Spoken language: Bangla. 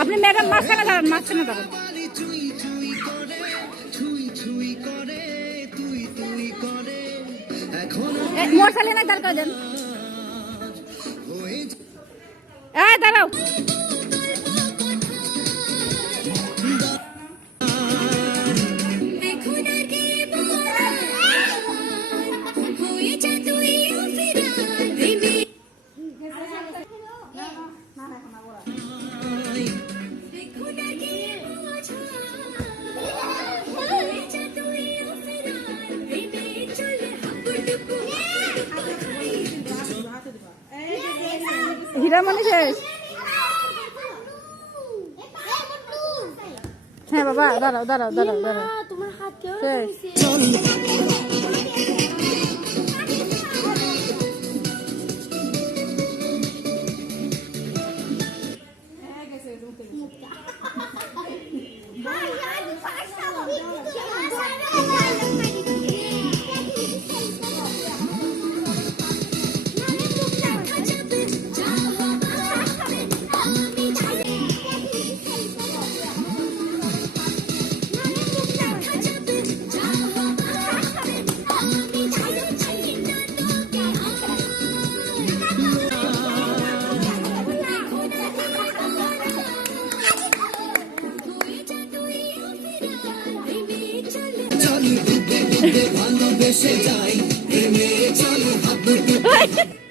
আপনি ম্যাডাম মাঝখানে দাঁড়ান মাঝখানে দাঁড়ান মশালে না দাঁড় করে দেন। দাঁড়াও। হয়ে ফিরার প্রেমে চলে শেষ? হ্যাঁ বাবা দাঁড়াও দাঁড়াও দাঁড়াও দাঁড়াও। তোমার হাত কেউ শেষ চলে ভালোবেসে যাই। প্রেমে চলো হাবুডুবু